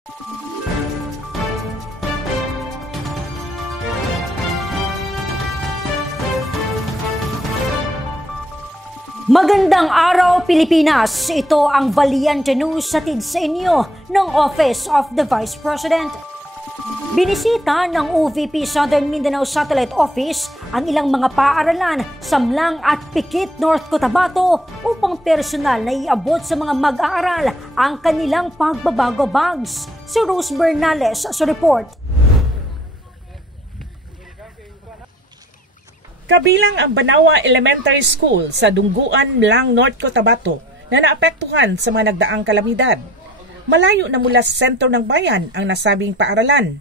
Magandang araw, Pilipinas! Ito ang Valiente News hatid sa inyo ng Office of the Vice President. Binisita ng OVP Southern Mindanao Satellite Office ang ilang mga paaralan sa Mlang at Pikit, North Cotabato upang personal na iabot sa mga mag-aaral ang kanilang pagbabago bags. Si Rose Bernales sa report. Kabilang ang Banawa Elementary School sa Dungguan, Mlang, North Cotabato na naapektuhan sa mga nagdaang kalamidad. Malayo na mula sa sentro ng bayan ang nasabing paaralan.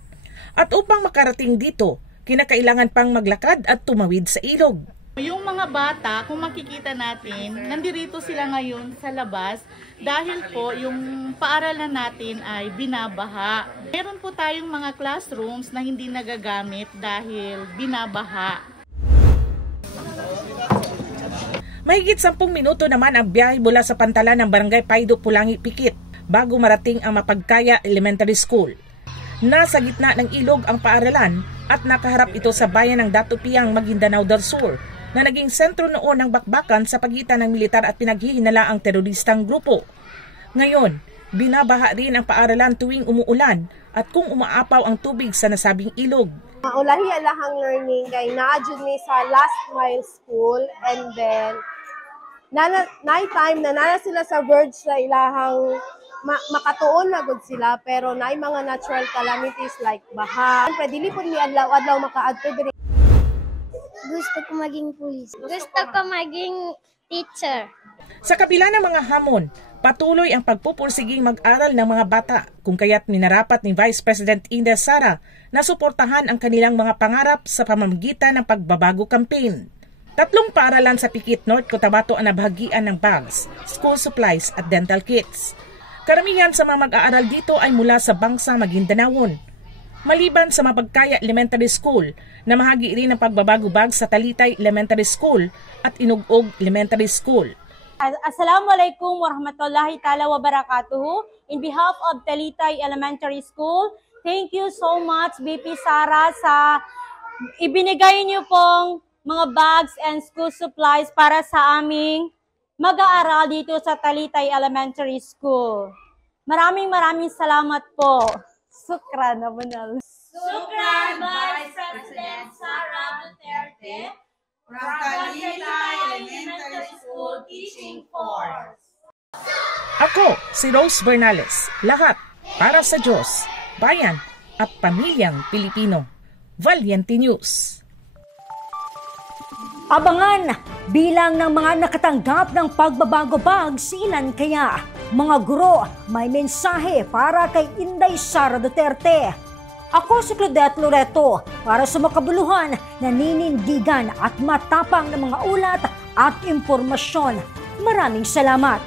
At upang makarating dito, kinakailangan pang maglakad at tumawid sa ilog. Yung mga bata, kung makikita natin, nandirito sila ngayon sa labas dahil po yung paaralan natin ay binabaha. Meron po tayong mga classrooms na hindi nagagamit dahil binabaha. Mahigit 10 minuto naman ang biyahe mula sa pantalan ng Barangay Paido, Pulangi, Pikit bago marating ang Mapagkaya Elementary School. Nasa gitna ng ilog ang paaralan at nakaharap ito sa bayan ng Datupiang, Maguindanao del Sur na naging sentro noon ng bakbakan sa pagitan ng militar at pinaghihinalaang teroristang grupo. Ngayon, binabaha rin ang paaralan tuwing umuulan at kung umaapaw ang tubig sa nasabing ilog. Ulahi alahang learning kay naadjud ni sa last mile school, and then night time na nana sila sa verge sa ilahang makatuon na gud sila, pero naay mga natural calamities like baha. Pwede dili pud ni adlaw-adlaw makaadto diri. Gusto ko maging pulis. Gusto ko maging teacher. Sa kabila ng mga hamon, patuloy ang pagpupursiging mag-aral ng mga bata kung kaya't minarapat ni Vice President Inday Sara na suportahan ang kanilang mga pangarap sa pamamagitan ng pagbabago campaign. 3 paaralan sa Pikit, North Cotabato ang nabahagian ng bags, school supplies at dental kits. Karamihan sa mga mag-aaral dito ay mula sa Bangsa, Maguindanaon. Maliban sa Mapagkaya Elementary School na mahagi rin ng pagbabago bags sa Talitay Elementary School at Inugog Elementary School. Assalamualaikum warahmatullahi ta'ala wabarakatuhu. In behalf of Talitay Elementary School, thank you so much BP Sara sa ibinigay niyo pong mga bags and school supplies para sa aming mag-aaral dito sa Talitay Elementary School. Maraming salamat po. Sukran na bunal. Sukran, Vice President Sara Duterte, from Talitay Elementary School Teaching Force. Ako, si Rose Bernales. Lahat para sa Diyos, bayan at pamilyang Pilipino. Valiente News. Abangan bilang ng mga nakatanggap ng pagbabago bags, ilan kaya? Mga guro, may mensahe para kay Inday Sara Duterte. Ako si Claudette Loreto para sa makabuluhan, naninindigan at matapang na mga ulat at impormasyon. Maraming salamat.